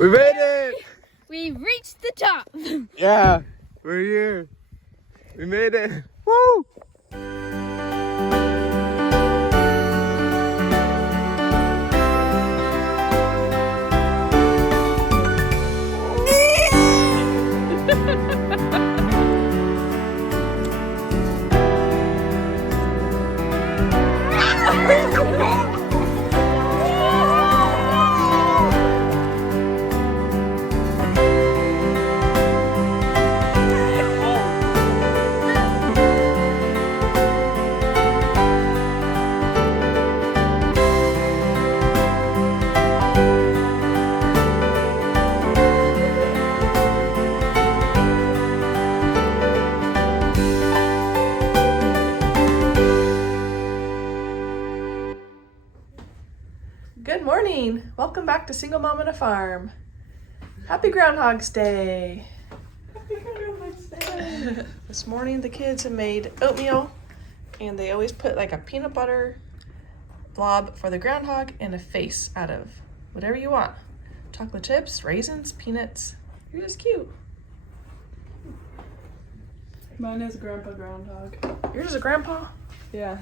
We made it! We've reached the top. Yeah, we're here. We made it. Woo! Good morning. Welcome back to Single Mom on a Farm. Happy Groundhog's Day. Happy Groundhog's Day. This morning the kids have made oatmeal and they always put like a peanut butter blob for the groundhog and a face out of whatever you want. Chocolate chips, raisins, peanuts. You're just cute. Mine is Grandpa Groundhog. Yours is a grandpa? Yeah.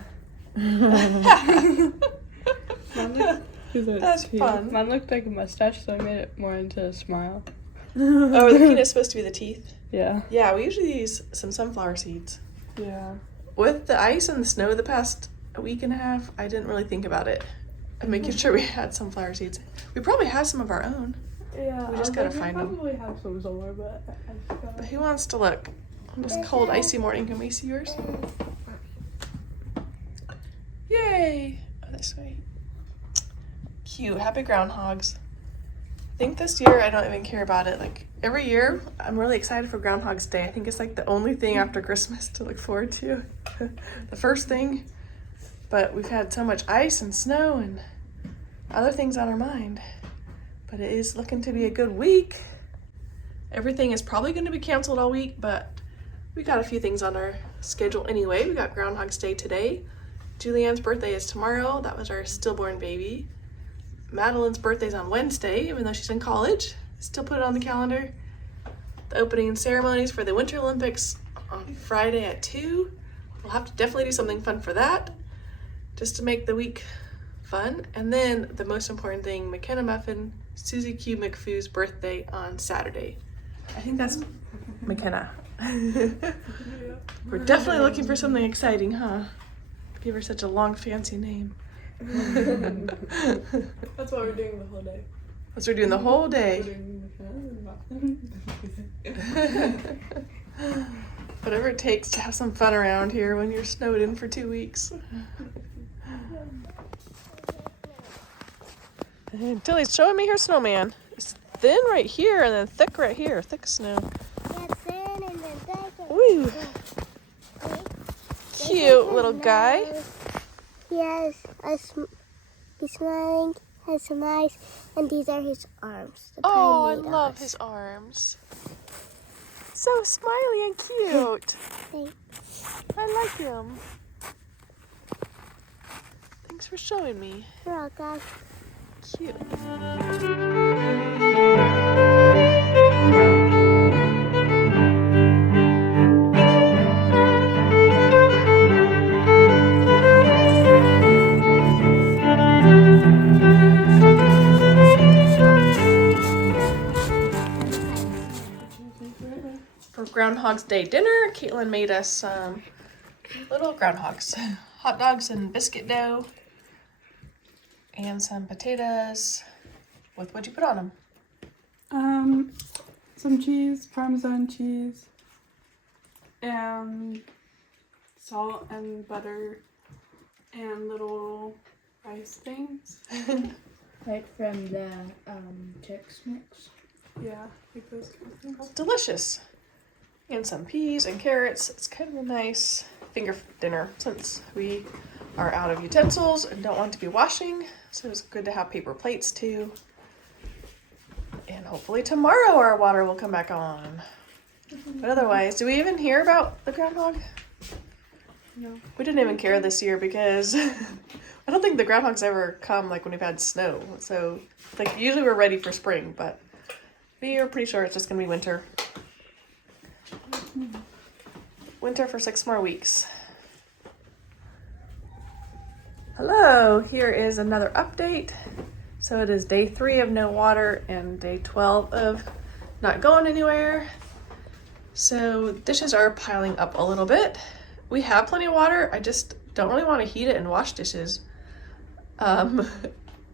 That's fun. Mine looked like a mustache, so I made it more into a smile. Oh, the peanut's supposed to be the teeth? Yeah. Yeah, we usually use some sunflower seeds. Yeah. With the ice and the snow the past week and a half, I didn't really think about it. I'm making sure we had sunflower seeds. We probably have some of our own. Yeah. We just gotta find them. Probably have some somewhere, but I just But gotta... who wants to look? On this cold, icy morning, can we see yours? Yay! Oh, this way. Cute. Happy groundhogs. I think this year I don't even care about it. Like every year, I'm really excited for Groundhog's Day. I think it's like the only thing after Christmas to look forward to. The first thing. But we've had so much ice and snow and other things on our mind. But it is looking to be a good week. Everything is probably going to be canceled all week, but we got a few things on our schedule anyway. We got Groundhog's Day today. Julianne's birthday is tomorrow. That was our stillborn baby. Madeline's birthday's on Wednesday, even though she's in college. Still put it on the calendar. The opening ceremonies for the Winter Olympics on Friday at 2. We'll have to definitely do something fun for that, just to make the week fun. And then the most important thing, McKenna Muffin, Susie Q. McPhoo's birthday on Saturday. I think that's McKenna. We're definitely looking for something exciting, huh? Give her such a long, fancy name. That's what we're doing the whole day. That's what we're doing the whole day. Whatever it takes to have some fun around here when you're snowed in for 2 weeks. And Tilly's showing me her snowman. It's thin right here and then thick right here. Thick snow. Yeah, thin and then thick. Woo! Cute little guy. Yes, he's smiling, has some eyes, and these are his arms. The Oh, I tiny love arms. his arms. So smiley and cute. Thanks. I like him. Thanks for showing me. You're welcome. Cute. For Groundhog's Day dinner, Caitlin made us some little groundhogs. Hot dogs and biscuit dough. And some potatoes. What'd you put on them? Some cheese, Parmesan cheese, and salt and butter, and little rice things. Like from the Chex Mix. Yeah, like those kind of things. Delicious. And some peas and carrots. It's kind of a nice finger dinner since we are out of utensils and don't want to be washing. So it's good to have paper plates too. And hopefully tomorrow our water will come back on. But otherwise, do we even hear about the groundhog? No. We didn't even care this year because I don't think the groundhogs ever come like when we've had snow. So like usually we're ready for spring, but We are pretty sure it's just gonna be winter. Winter for 6 more weeks. Hello, here is another update. So it is day 3 of no water and day 12 of not going anywhere. So dishes are piling up a little bit. We have plenty of water. I just don't really want to heat it and wash dishes.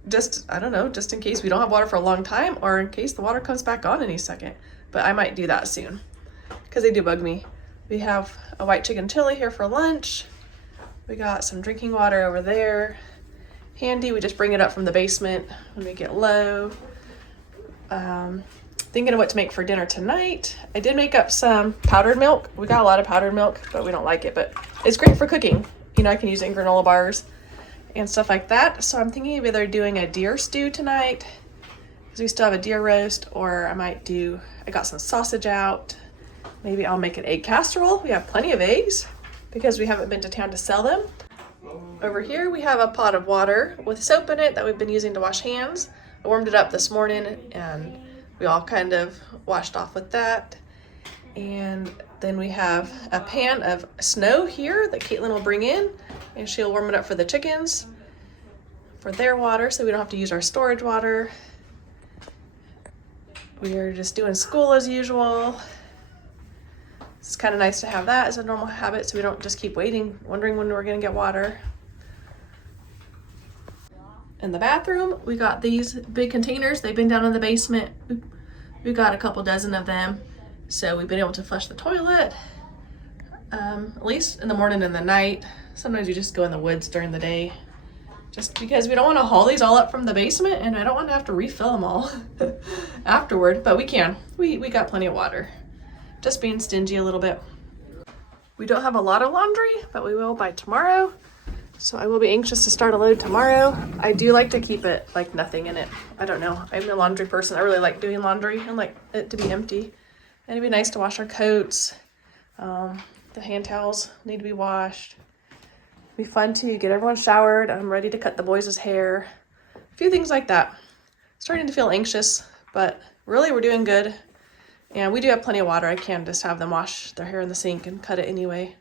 Just, I don't know, just in case we don't have water for a long time or in case the water comes back on any second. But I might do that soon because they do bug me. We have a white chicken chili here for lunch. We got some drinking water over there. Handy, we just bring it up from the basement when we get low. Thinking of what to make for dinner tonight. I did make up some powdered milk. We got a lot of powdered milk, but we don't like it, but it's great for cooking. You know, I can use it in granola bars and stuff like that. So I'm thinking of either doing a deer stew tonight, because we still have a deer roast, or I got some sausage out. Maybe I'll make an egg casserole. We have plenty of eggs because we haven't been to town to sell them. Over here we have a pot of water with soap in it that we've been using to wash hands. I warmed it up this morning and we all kind of washed off with that. And then we have a pan of snow here that Caitlin will bring in, and she'll warm it up for the chickens for their water so we don't have to use our storage water. We are just doing school as usual. It's kind of nice to have that as a normal habit so we don't just keep wondering when we're gonna get water. In the bathroom, we got these big containers. They've been down in the basement. We got a couple dozen of them. So we've been able to flush the toilet, at least in the morning and the night. Sometimes we just go in the woods during the day, just because we don't want to haul these all up from the basement and I don't want to have to refill them all afterward, but we can. We got plenty of water. Just being stingy a little bit. We don't have a lot of laundry, but we will by tomorrow. So I will be anxious to start a load tomorrow. I do like to keep it like nothing in it. I don't know. I'm a laundry person. I really like doing laundry and like it to be empty. And it'd be nice to wash our coats. The hand towels need to be washed. It'd be fun to get everyone showered. I'm ready to cut the boys' hair. A few things like that. Starting to feel anxious, but really we're doing good. And we do have plenty of water. I can just have them wash their hair in the sink and cut it anyway.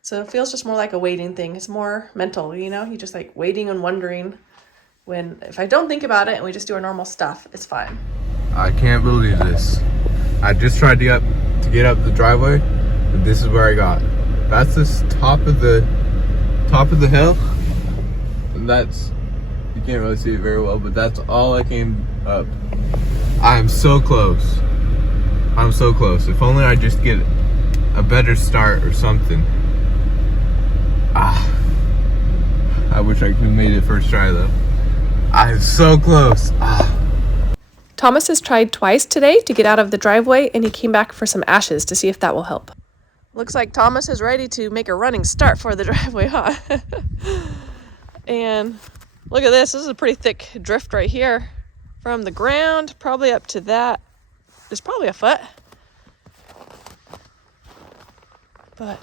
So it feels just more like a waiting thing. It's more mental, you know? You just like waiting and wondering when, if I don't think about it and we just do our normal stuff, it's fine. I can't believe this. I just tried to get up the driveway, but this is where I got. That's the top of the hill. And that's, you can't really see it very well, but that's all I came up. I am so close. I'm so close. If only I just get a better start or something. I wish I could have made it first try though. I'm so close. Thomas has tried twice today to get out of the driveway, and he came back for some ashes to see if that will help. Looks like Thomas is ready to make a running start for the driveway, huh? And look at this. This is a pretty thick drift right here. From the ground, probably up to that. There's probably a foot. But,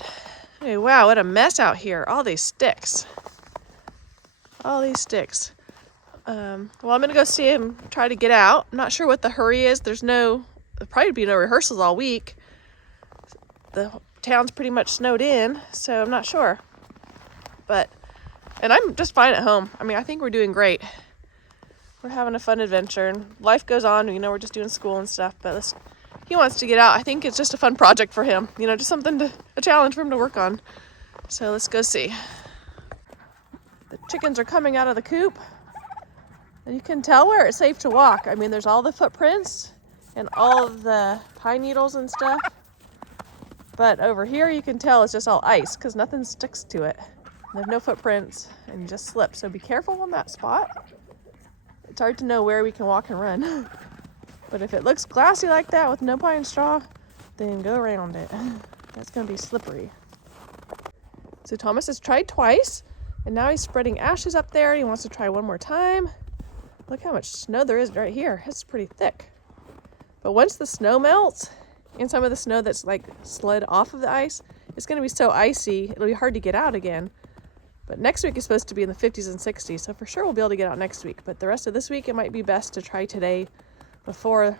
hey, wow, what a mess out here. All these sticks. All these sticks. Well, I'm going to go see him try to get out. I'm not sure what the hurry is. There'll probably be no rehearsals all week. The town's pretty much snowed in, so I'm not sure. And I'm just fine at home. I mean, I think we're doing great. We're having a fun adventure, and life goes on. You know, we're just doing school and stuff, but he wants to get out. I think it's just a fun project for him. You know, just a challenge for him to work on. So let's go see. The chickens are coming out of the coop. And you can tell where it's safe to walk. I mean, there's all the footprints and all of the pine needles and stuff. But over here, you can tell it's just all ice because nothing sticks to it. There's no footprints and you just slip. So be careful on that spot. It's hard to know where we can walk and run. But if it looks glassy like that with no pine straw, then go around it. That's gonna be slippery. So Thomas has tried twice and now he's spreading ashes up there. He wants to try one more time. Look how much snow there is right here. It's pretty thick. But once the snow melts, and some of the snow that's like slid off of the ice, it's gonna be so icy, it'll be hard to get out again. But next week is supposed to be in the 50s and 60s, so for sure we'll be able to get out next week. But the rest of this week, it might be best to try today before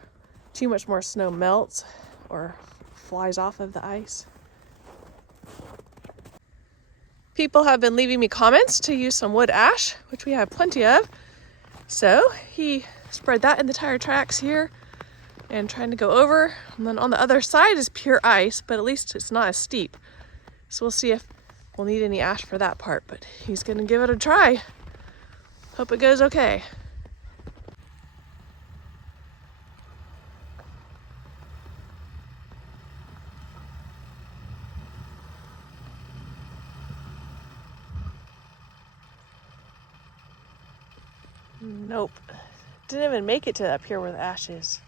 too much more snow melts or flies off of the ice. People have been leaving me comments to use some wood ash, which we have plenty of. So he spread that in the tire tracks here and trying to go over. And then on the other side is pure ice, but at least it's not as steep. So we'll see if we'll need any ash for that part, but he's gonna give it a try. Hope it goes okay. Nope. Didn't even make it to up here where the ash is.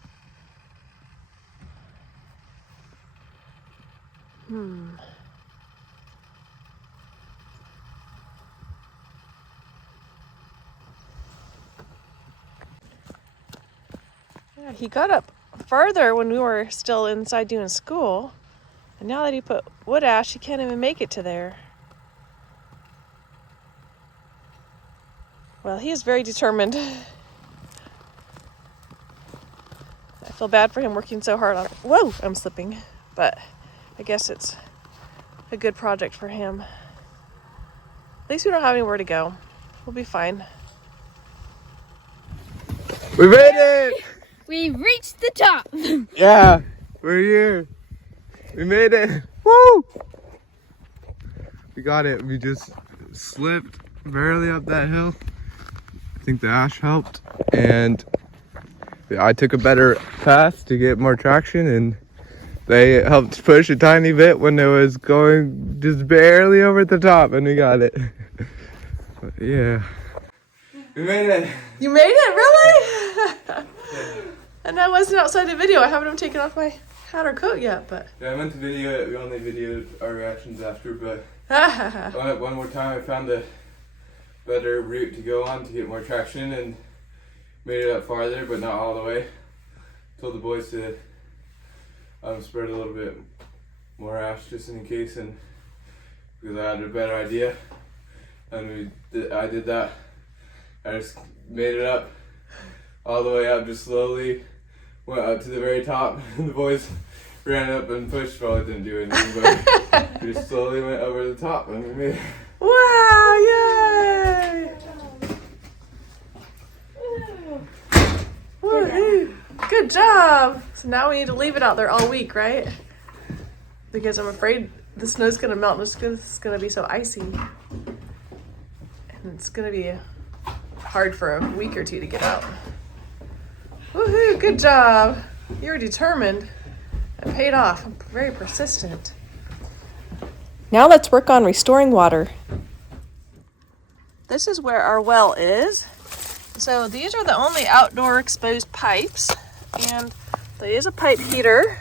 Yeah, he got up farther when we were still inside doing school. And now that he put wood ash, he can't even make it to there. Well, he is very determined. I feel bad for him working so hard on it. Whoa, I'm slipping. But I guess it's a good project for him. At least we don't have anywhere to go. We'll be fine. We made it! We reached the top. Yeah, we're here. We made it. Woo! We got it. We just slipped barely up that hill. I think the ash helped, and I took a better path to get more traction, and they helped push a tiny bit when it was going just barely over the top, and we got it. But yeah. We made it. You made it, really? And I wasn't outside the video. I haven't even taken off my hat or coat yet, but. Yeah, I meant to video it. We only videoed our reactions after, but one more time I found a better route to go on to get more traction and made it up farther, but not all the way. Told the boys to spread a little bit more ash just in case, and because I had a better idea, and I did that. I just made it up all the way up, just slowly went up to the very top, and the boys ran up and pushed. Probably didn't do anything, but we just slowly went over the top, and we made it. Wow, yay! Woo-hoo. Good job! So now we need to leave it out there all week, right? Because I'm afraid the snow's gonna melt and it's gonna be so icy. And it's gonna be hard for a week or two to get out. Woohoo, good job! You're determined. It paid off. I'm very persistent. Now let's work on restoring water. This is where our well is. So these are the only outdoor exposed pipes, and there is a pipe heater,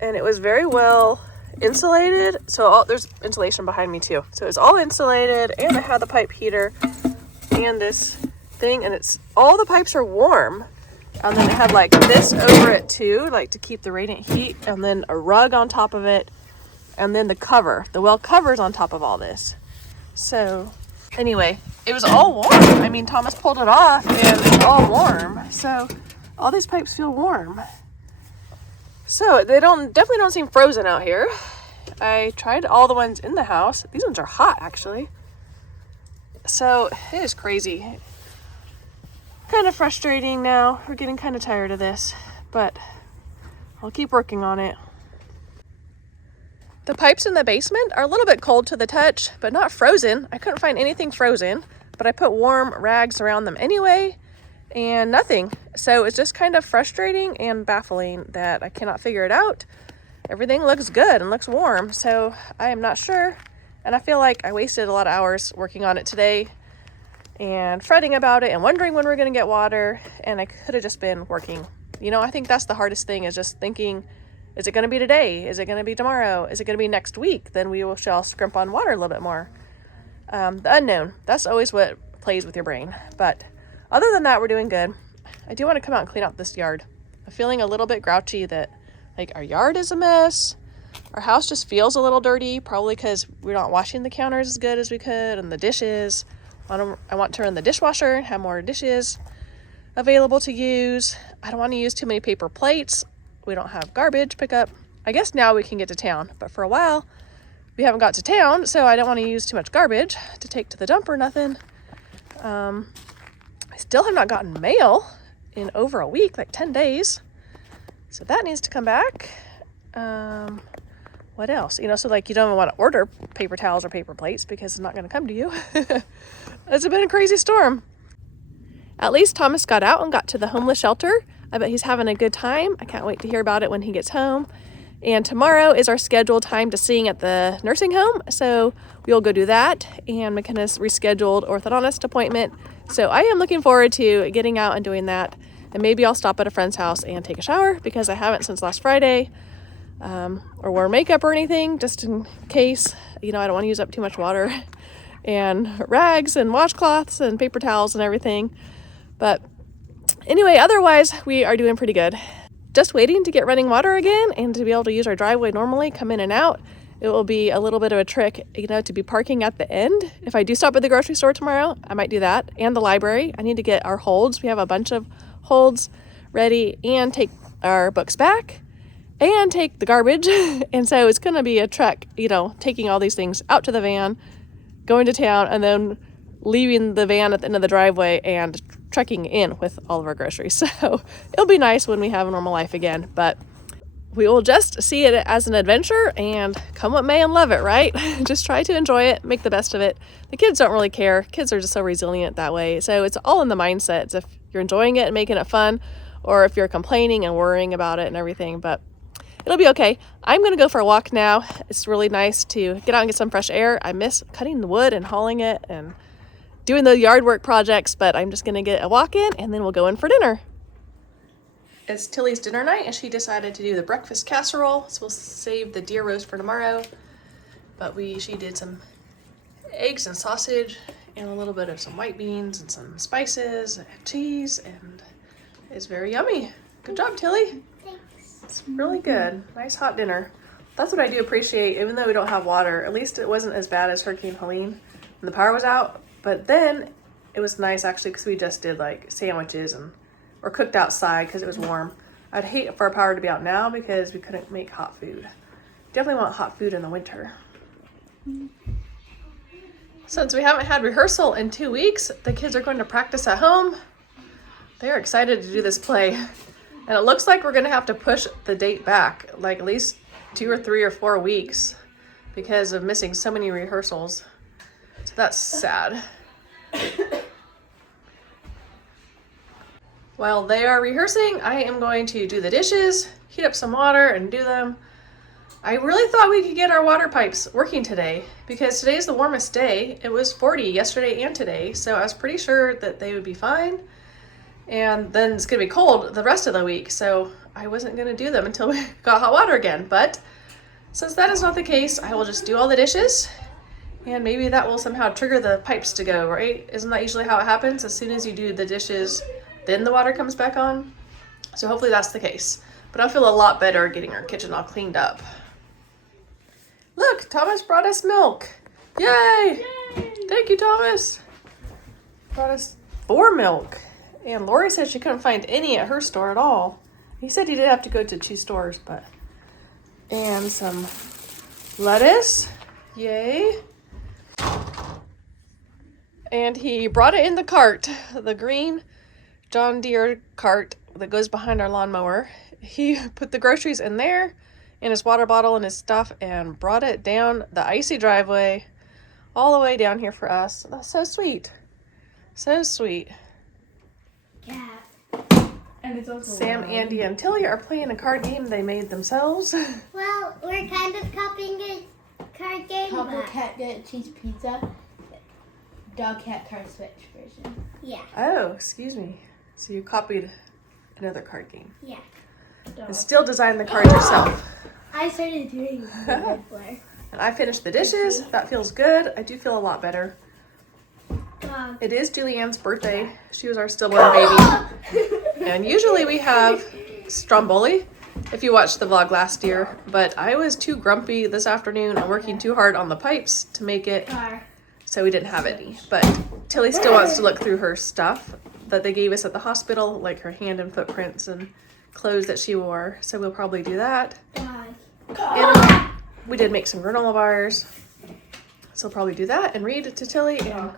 and it was very well insulated. So there's insulation behind me too. So it's all insulated, and I had the pipe heater and this thing, and it's all the pipes are warm. And then it had like this over it too, like to keep the radiant heat, and then a rug on top of it. And then the well cover's on top of all this. So anyway, it was all warm. I mean, Thomas pulled it off and it's all warm. So all these pipes feel warm. So they definitely don't seem frozen out here. I tried all the ones in the house. These ones are hot actually. So it is crazy. Kind of frustrating now. We're getting kind of tired of this, but I'll keep working on it. The pipes in the basement are a little bit cold to the touch, but not frozen. I couldn't find anything frozen, but I put warm rags around them anyway, and nothing. So it's just kind of frustrating and baffling that I cannot figure it out. Everything looks good and looks warm, so I am not sure. And I feel like I wasted a lot of hours working on it today and fretting about it and wondering when we're gonna get water, and I could have just been working. You know, I think that's the hardest thing, is just thinking, is it going to be today? Is it going to be tomorrow? Is it going to be next week? Then we shall scrimp on water a little bit more. The unknown. That's always what plays with your brain. But other than that, we're doing good. I do want to come out and clean out this yard. I'm feeling a little bit grouchy that, like, our yard is a mess. Our house just feels a little dirty, probably because we're not washing the counters as good as we could, and the dishes. I want to run the dishwasher and have more dishes. available to use. I don't want to use too many paper plates. We don't have garbage pickup. I guess now we can get to town, but for a while we haven't got to town, so I don't want to use too much garbage to take to the dump or nothing. I still have not gotten mail in over a week, like 10 days. So that needs to come back. What else? You know, so like you don't even want to order paper towels or paper plates because it's not going to come to you. It's been a crazy storm. At least Thomas got out and got to the homeless shelter. I bet he's having a good time. I can't wait to hear about it when he gets home. And tomorrow is our scheduled time to sing at the nursing home. So we'll go do that. And McKenna's rescheduled orthodontist appointment. So I am looking forward to getting out and doing that. And maybe I'll stop at a friend's house and take a shower because I haven't since last Friday. Or wear makeup or anything, just in case. You know, I don't want to use up too much water. And rags and washcloths and paper towels and everything. But anyway, otherwise we are doing pretty good. Just waiting to get running water again and to be able to use our driveway normally, come in and out. It will be a little bit of a trick, you know, to be parking at the end. If I do stop at the grocery store tomorrow, I might do that. And the library. I need to get our holds. We have a bunch of holds ready and take our books back and take the garbage. And so it's going to be a trek, you know, taking all these things out to the van, going to town, and then leaving the van at the end of the driveway and trekking in with all of our groceries. So it'll be nice when we have a normal life again, but we will just see it as an adventure and come what may and love it, right? Just try to enjoy it, make the best of it. The kids don't really care. Kids are just so resilient that way. So it's all in the mindset. It's if you're enjoying it and making it fun, or if you're complaining and worrying about it and everything, but it'll be okay. I'm going to go for a walk now. It's really nice to get out and get some fresh air. I miss cutting the wood and hauling it and doing the yard work projects, but I'm just going to get a walk in and then we'll go in for dinner. It's Tilly's dinner night and she decided to do the breakfast casserole. So we'll save the deer roast for tomorrow. But she did some eggs and sausage and a little bit of some white beans and some spices and cheese, and it's very yummy. Good job, Tilly. It's really good. Nice hot dinner. That's what I do appreciate, even though we don't have water. At least it wasn't as bad as Hurricane Helene when the power was out. But then it was nice actually because we just did like sandwiches or cooked outside because it was warm. I'd hate for our power to be out now because we couldn't make hot food. Definitely want hot food in the winter. Since we haven't had rehearsal in 2 weeks, the kids are going to practice at home. They're excited to do this play. And it looks like we're going to have to push the date back like at least 2 or 3 or 4 weeks because of missing so many rehearsals. So that's sad. While they are rehearsing, I am going to do the dishes, heat up some water and do them. I really thought we could get our water pipes working today because today's the warmest day. It was 40 yesterday and today, so I was pretty sure that they would be fine. And then it's gonna be cold the rest of the week, so I wasn't gonna do them until we got hot water again. But since that is not the case, I will just do all the dishes and maybe that will somehow trigger the pipes to go, right? Isn't that usually how it happens? As soon as you do the dishes, then the water comes back on. So hopefully that's the case. But I'll feel a lot better getting our kitchen all cleaned up. Look, Thomas brought us milk. Yay! Thank you, Thomas. Brought us 4 milk. And Lori said she couldn't find any at her store at all. He said he did have to go to 2 stores, but... And some lettuce. Yay. And he brought it in the cart, the green John Deere cart that goes behind our lawnmower. He put the groceries in there, and his water bottle and his stuff, and brought it down the icy driveway all the way down here for us. That's so sweet. So sweet. Yeah. And it's also Sam, loud. Andy, and Tilly are playing a card game they made themselves. Well, we're kind of copying a card game. Taco but- cat get cheese pizza. Dog cat car switch version. Yeah, Oh, excuse me. So you copied another card game. yeah. And still designed the cards yourself. I started doing it before. And I finished the dishes. That feels good. I do feel a lot better. It is Julianne's birthday. She was our stillborn baby. And usually we have stromboli, if you watched the vlog last year. But I was too grumpy this afternoon and working too hard on the pipes to make it, so we didn't have any. But Tilly still wants to look through her stuff. that they gave us at the hospital, like her hand and footprints and clothes that she wore. So we'll probably do that. And we did make some granola bars. So we'll probably do that and read to Tilly and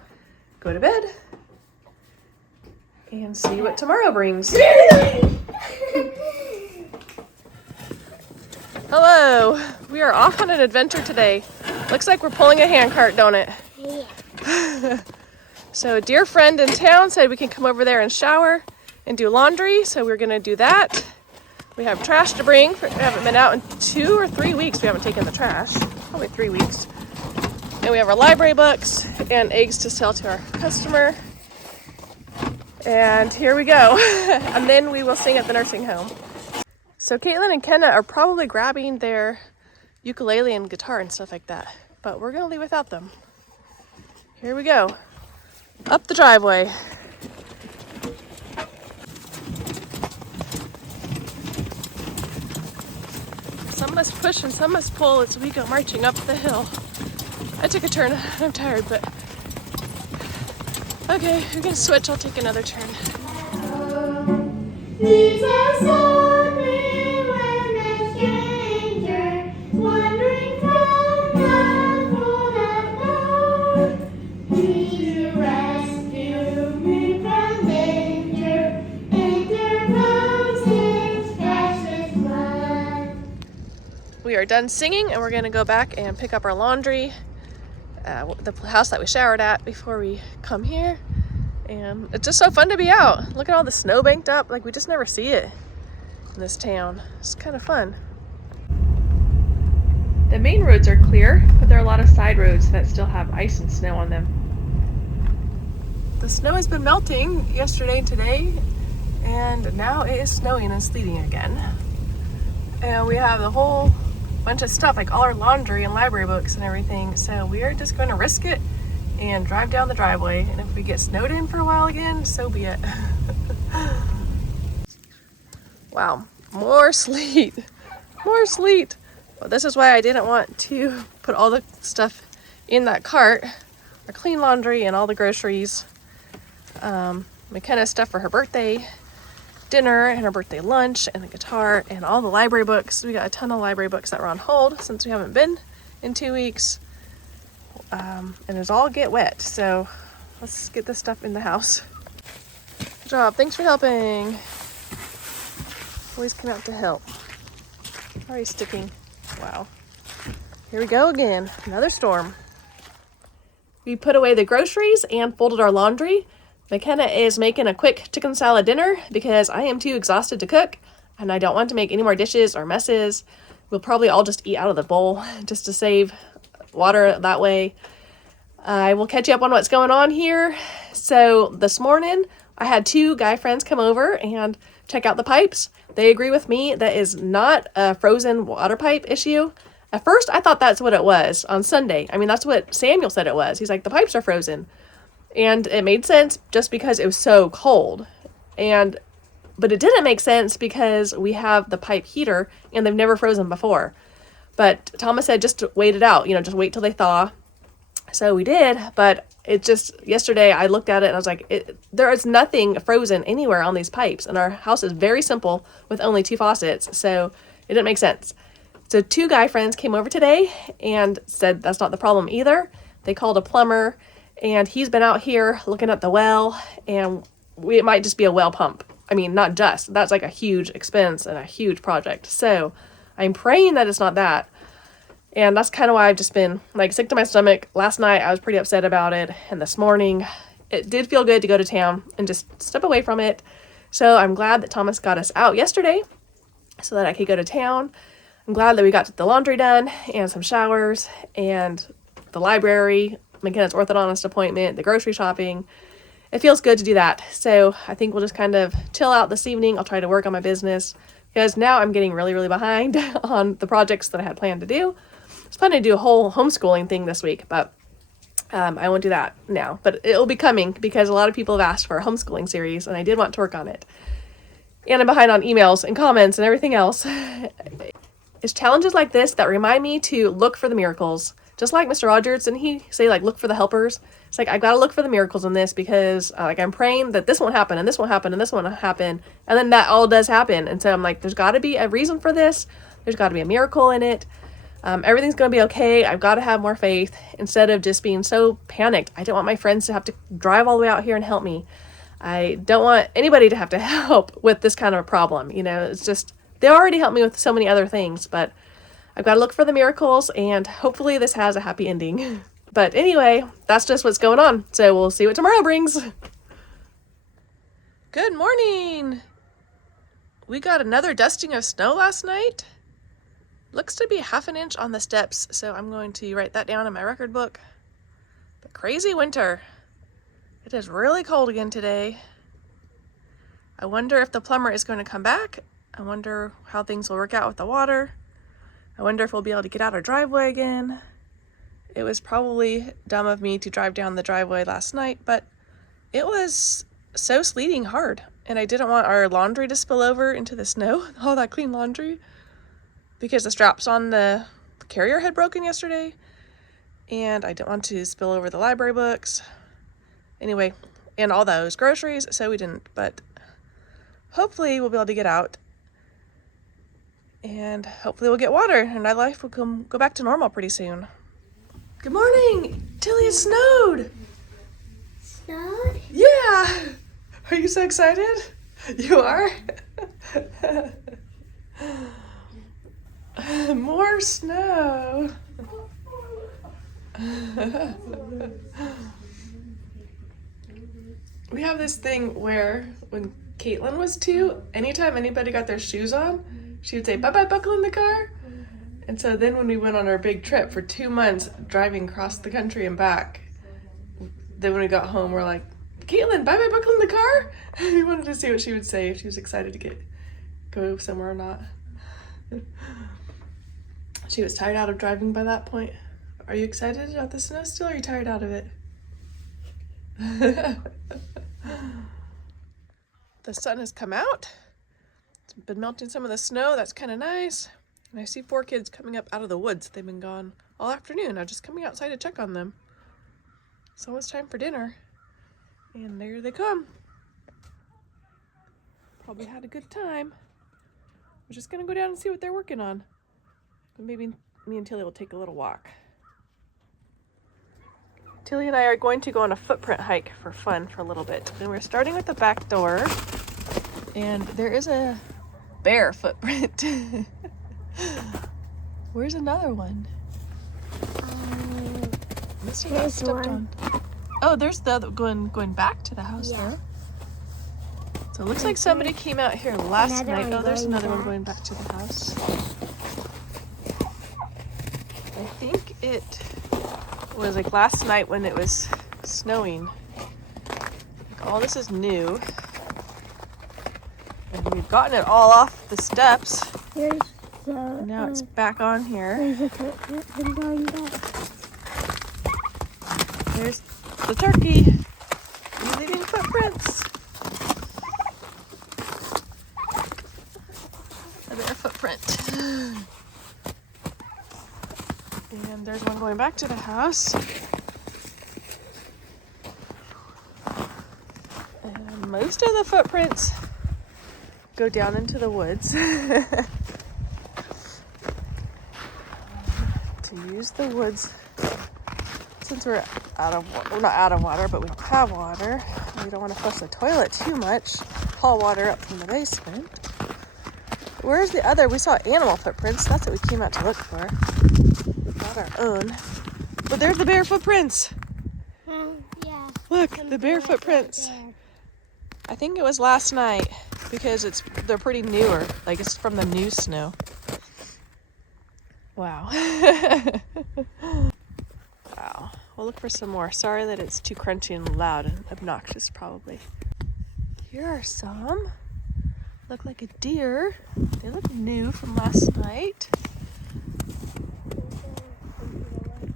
go to bed and see what tomorrow brings. Hello, we are off on an adventure today. Looks like we're pulling a handcart, don't it? Yeah. So a dear friend in town said we can come over there and shower and do laundry, so we're gonna do that. We have trash to bring. We haven't been out in 2 or 3 weeks. We haven't taken the trash, probably 3 weeks. And we have our library books and eggs to sell to our customer. And here we go. And then we will sing at the nursing home. So Caitlin and Kenna are probably grabbing their ukulele and guitar and stuff like that, but we're gonna leave without them. Here we go. Up the driveway. Some must push and some must pull as we go marching up the hill. I took a turn. I'm tired, but okay, we're gonna switch. I'll take another turn. These are sorry when a stranger wandering from the fold of gold. Please rescue me from danger, interpose His precious blood. We are done singing and we're gonna go back and pick up our laundry. The house that we showered at before we come here. And it's just so fun to be out. Look at all the snow banked up. Like, we just never see it in this town. It's kind of fun. The main roads are clear, but there are a lot of side roads that still have ice and snow on them. The snow has been melting yesterday and today, and now it is snowing and sleeting again. And we have the whole bunch of stuff, like all our laundry and library books and everything. So we are just going to risk it and drive down the driveway. And if we get snowed in for a while again, so be it. Wow, more sleet. More sleet. Well, this is why I didn't want to put all the stuff in that cart. Our clean laundry and all the groceries. McKenna's stuff for her birthday dinner and her birthday lunch and the guitar and all the library books. We got a ton of library books that were on hold since we haven't been in 2 weeks. And it's all get wet, so let's get this stuff in the house. Good job, thanks for helping. Always come out to help. Already sticking. Wow. Here we go again, another storm. We put away the groceries and folded our laundry. McKenna is making a quick chicken salad dinner because I am too exhausted to cook and I don't want to make any more dishes or messes. We'll probably all just eat out of the bowl just to save water that way. I will catch you up on what's going on here. So this morning I had 2 guy friends come over and check out the pipes. They agree with me that is not a frozen water pipe issue. At first I thought that's what it was on Sunday. I mean, that's what Samuel said it was. He's like, the pipes are frozen. And it made sense just because it was so cold. But it didn't make sense because we have the pipe heater and they've never frozen before. But Thomas said just to wait it out, just wait till they thaw. So we did, but it just, yesterday I looked at it and I was like, there is nothing frozen anywhere on these pipes. And our house is very simple with only 2 faucets. So it didn't make sense. So 2 guy friends came over today and said that's not the problem either. They called a plumber and he's been out here looking at the well, and it might just be a well pump. I mean, not just. That's like a huge expense and a huge project. So I'm praying that it's not that. And that's kind of why I've just been like sick to my stomach. Last night I was pretty upset about it. And this morning it did feel good to go to town and just step away from it. So I'm glad that Thomas got us out yesterday so that I could go to town. I'm glad that we got the laundry done and some showers and the library, McKenna's orthodontist appointment, the grocery shopping. It feels good to do that. So I think we'll just kind of chill out this evening. I'll try to work on my business because now I'm getting really, really behind on the projects that I had planned to do. I was planning to do a whole homeschooling thing this week, but I won't do that now. But it will be coming because a lot of people have asked for a homeschooling series and I did want to work on it. And I'm behind on emails and comments and everything else. It's challenges like this that remind me to look for the miracles. just like Mr. Rogers, and he say like, look for the helpers. It's like, I've got to look for the miracles in this because like I'm praying that this won't happen and this won't happen and this won't happen. And then that all does happen. And so I'm like, there's got to be a reason for this. There's got to be a miracle in it. Everything's going to be okay. I've got to have more faith instead of just being so panicked. I don't want my friends to have to drive all the way out here and help me. I don't want anybody to have to help with this kind of a problem. You know, it's just, they already helped me with so many other things, but I've got to look for the miracles and hopefully this has a happy ending. But anyway, that's just what's going on. So we'll see what tomorrow brings. Good morning. We got another dusting of snow last night. Looks to be 1/2 inch on the steps, so I'm going to write that down in my record book. The crazy winter. It is really cold again today. I wonder if the plumber is going to come back. I wonder how things will work out with the water. I wonder if we'll be able to get out our driveway again. It was probably dumb of me to drive down the driveway last night, but it was so sleeting hard, and I didn't want our laundry to spill over into the snow, all that clean laundry, because the straps on the carrier had broken yesterday, and I didn't want to spill over the library books. Anyway, and all those groceries, so we didn't, but hopefully we'll be able to get out, and hopefully we'll get water, and our life will go back to normal pretty soon. Good morning! Tilly, it snowed! Snowed? Yeah! Are you so excited? You are? More snow! We have this thing where when Caitlin was 2, anytime anybody got their shoes on, she would say, bye-bye, buckle in the car. And so then when we went on our big trip for 2 months, driving across the country and back, then when we got home, we're like, Caitlin, bye-bye, buckle in the car. We wanted to see what she would say, if she was excited to go somewhere or not. She was tired out of driving by that point. Are you excited about the snow still, or are you tired out of it? The sun has come out. It's been melting some of the snow. That's kind of nice. And I see 4 kids coming up out of the woods. They've been gone all afternoon. I'm just coming outside to check on them. It's almost time for dinner. And there they come. Probably had a good time. We're just gonna go down and see what they're working on. And maybe me and Tilly will take a little walk. Tilly and I are going to go on a footprint hike for fun for a little bit. And we're starting with the back door. And there is a bear footprint. Where's another one? Mr. got stepped on. Oh, there's the other going back to the house there. So it looks like somebody came out here last night. Oh, there's another one going back to the house. I think it was like last night when it was snowing. All this is new. And we've gotten it all off the steps. And now it's back on here. There's the turkey. He's leaving footprints. A bear footprint. And there's one going back to the house. And most of the footprints go down into the woods. To use the woods, since we're not out of water, but we have water. We don't want to flush the toilet too much. Haul water up from the basement. Where's the other? We saw animal footprints. That's what we came out to look for. Not our own. But there's the bear footprints. Yeah. Look, the bear footprints. I think it was last night because they're pretty newer. Like it's from the new snow. Wow. Wow. We'll look for some more. Sorry that it's too crunchy and loud and obnoxious probably. Here are some. Look like a deer. They look new from last night.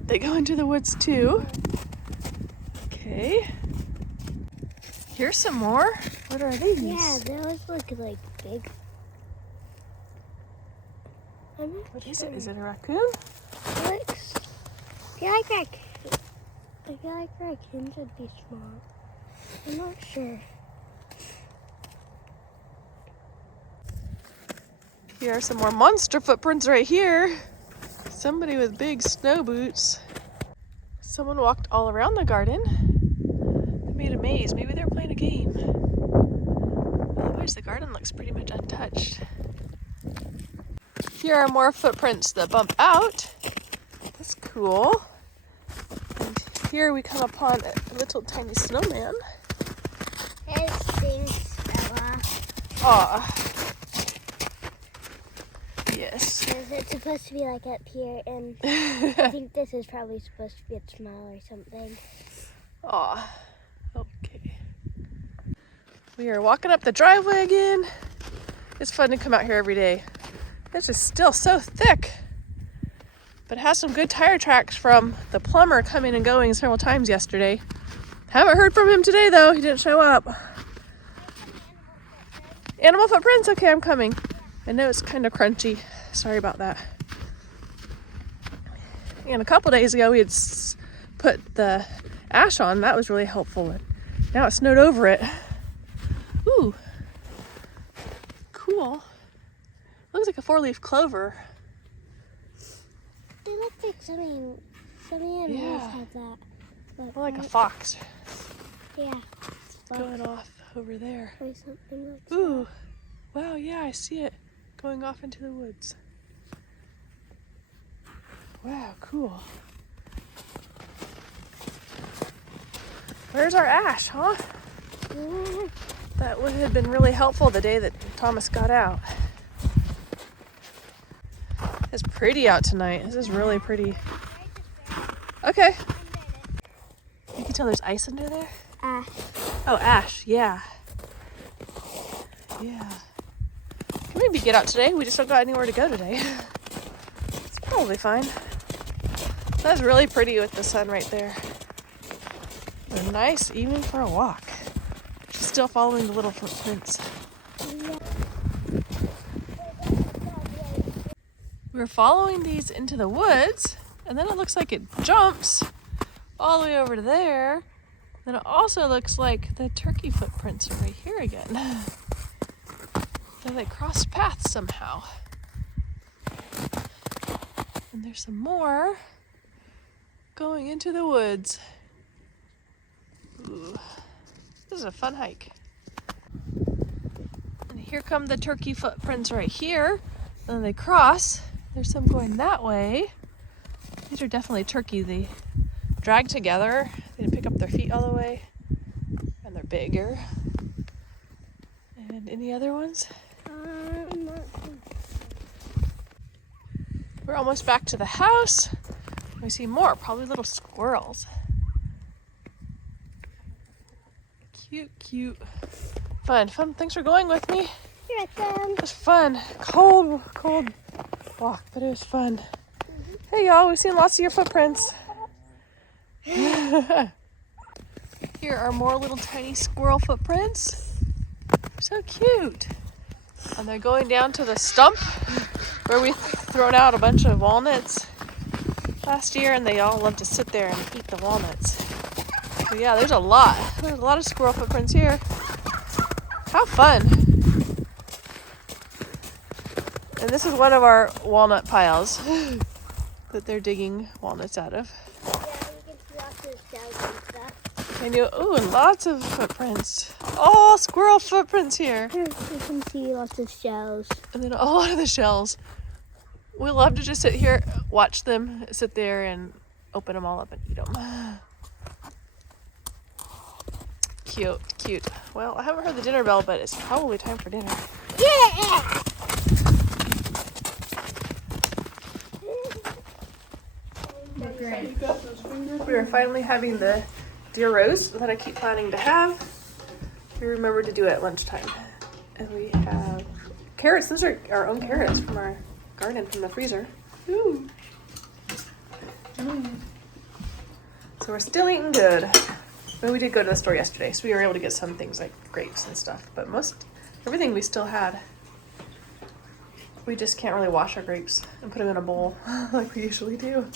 They go into the woods too. Okay. Here's some more. What are these? Yeah, those look like big. What is it? Is it a raccoon? Looks feel like raccoons would be small. I'm not sure. Here are some more monster footprints right here. Somebody with big snow boots. Someone walked all around the garden. They made a maze. Maybe they're playing a game. Otherwise, the garden looks pretty much untouched. Here are more footprints that bump out. That's cool. And here we come upon a little tiny snowman. It stinks, Bella. Aw. Yes. It's supposed to be like up here, and I think this is probably supposed to be a smile or something. Aw. Okay. We are walking up the driveway again. It's fun to come out here every day. This is still so thick. But it has some good tire tracks from the plumber coming and going several times yesterday. Haven't heard from him today though. He didn't show up. Animal footprints? Okay, I'm coming. I know it's kind of crunchy. Sorry about that. And a couple days ago we had put the ash on. That was really helpful. And now it snowed over it. Ooh. Cool. Looks like a 4-leaf clover. They look like some animals have that. But More like a fox yeah. going off over there. Or something like Ooh. Wow, yeah, I see it going off into the woods. Wow, cool. Where's our ash, huh? that. That would have been really helpful the day that Thomas got out. It's pretty out tonight. This is really pretty. Okay. You can tell there's ice under there? Ash. Oh, ash, yeah. Yeah. Can maybe get out today. We just don't got anywhere to go today. It's probably fine. That's really pretty with the sun right there. A nice evening for a walk. She's still following the little footprints. We're following these into the woods, and then it looks like it jumps all the way over to there. Then it also looks like the turkey footprints are right here again. So they crossed paths somehow. And there's some more going into the woods. Ooh, this is a fun hike. And here come the turkey footprints right here. And then they cross. There's some going that way. These are definitely turkey. They drag together. They didn't pick up their feet all the way. And they're bigger. And any other ones? We're almost back to the house. We see more, probably little squirrels. Cute, cute. Fun. Thanks for going with me. You're welcome. It was fun. Cold walk, but it was fun. Hey y'all, we've seen lots of your footprints. Here are more little tiny squirrel footprints. So cute. And they're going down to the stump where we've thrown out a bunch of walnuts last year, and they all love to sit there and eat the walnuts. So yeah, there's a lot. There's a lot of squirrel footprints here. How fun. And this is one of our walnut piles that they're digging walnuts out of. Yeah, you can see lots of shells and stuff. And and lots of footprints. All squirrel footprints here. You can see lots of shells. And then a lot of the shells. We love to just sit here, watch them, sit there and open them all up and eat them. Cute, cute. Well, I haven't heard the dinner bell, but it's probably time for dinner. Yeah! We are finally having the deer roast that I keep planning to have. We remembered to do it at lunchtime. And we have carrots. Those are our own carrots from our garden, from the freezer. Ooh. So we're still eating good. Well, we did go to the store yesterday, so we were able to get some things like grapes and stuff. But everything we still had. We just can't really wash our grapes and put them in a bowl like we usually do.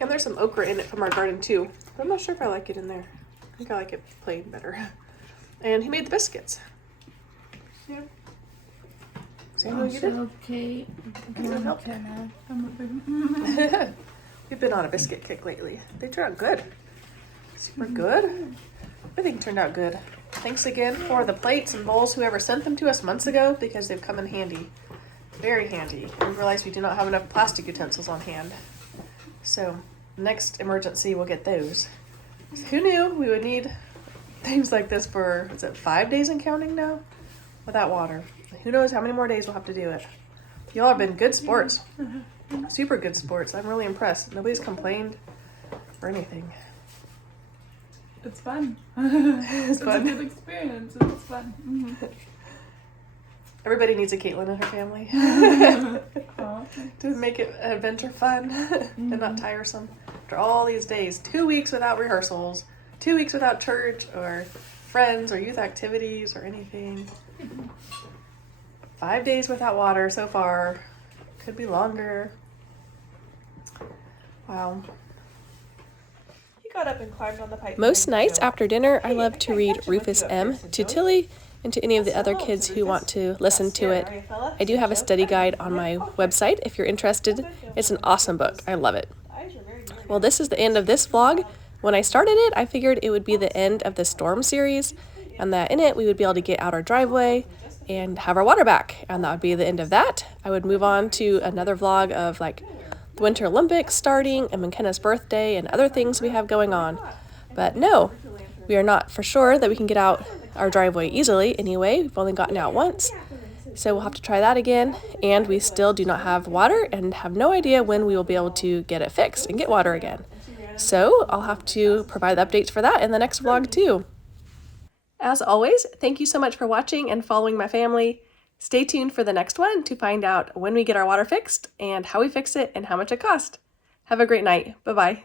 And there's some okra in it from our garden too. But I'm not sure if I like it in there. I think I like it plain better. And he made the biscuits. Yeah. Samuel, you did? Okay. Good help. We've been on a biscuit kick lately. They turned out good. Super good. Everything turned out good. Thanks again for the plates and bowls, whoever sent them to us months ago, because they've come in handy. Very handy. We realized we do not have enough plastic utensils on hand. So, next emergency, we'll get those. Who knew we would need things like this for, is it 5 days and counting now? Without water. Who knows how many more days we'll have to do it. Y'all have been good sports. Super good sports. I'm really impressed. Nobody's complained or anything. It's fun. It's fun. It's a good experience. It's fun. Mm-hmm. Everybody needs a Caitlin in her family. Oh, To make it adventure fun and not tiresome. After all these days, 2 weeks without rehearsals, 2 weeks without church or friends or youth activities or anything. 5 days without water so far. Could be longer. Wow. He got up and climbed on the pipe. Most nights after dinner, I love to read Rufus M. to Tilly and to any of the other kids who want to listen to it. I do have a study guide on my website if you're interested. It's an awesome book. I love it. Well, this is the end of this vlog. When I started it, I figured it would be the end of the storm series, and that in it we would be able to get out our driveway and have our water back, and that would be the end of that. I would move on to another vlog of like the Winter Olympics starting and McKenna's birthday and other things we have going on. But no, we are not for sure that we can get out our driveway easily anyway. We've only gotten out once, so we'll have to try that again. And we still do not have water and have no idea when we will be able to get it fixed and get water again. So I'll have to provide updates for that in the next vlog too. As always, thank you so much for watching and following my family. Stay tuned for the next one to find out when we get our water fixed and how we fix it and how much it costs. Have a great night. Bye-bye.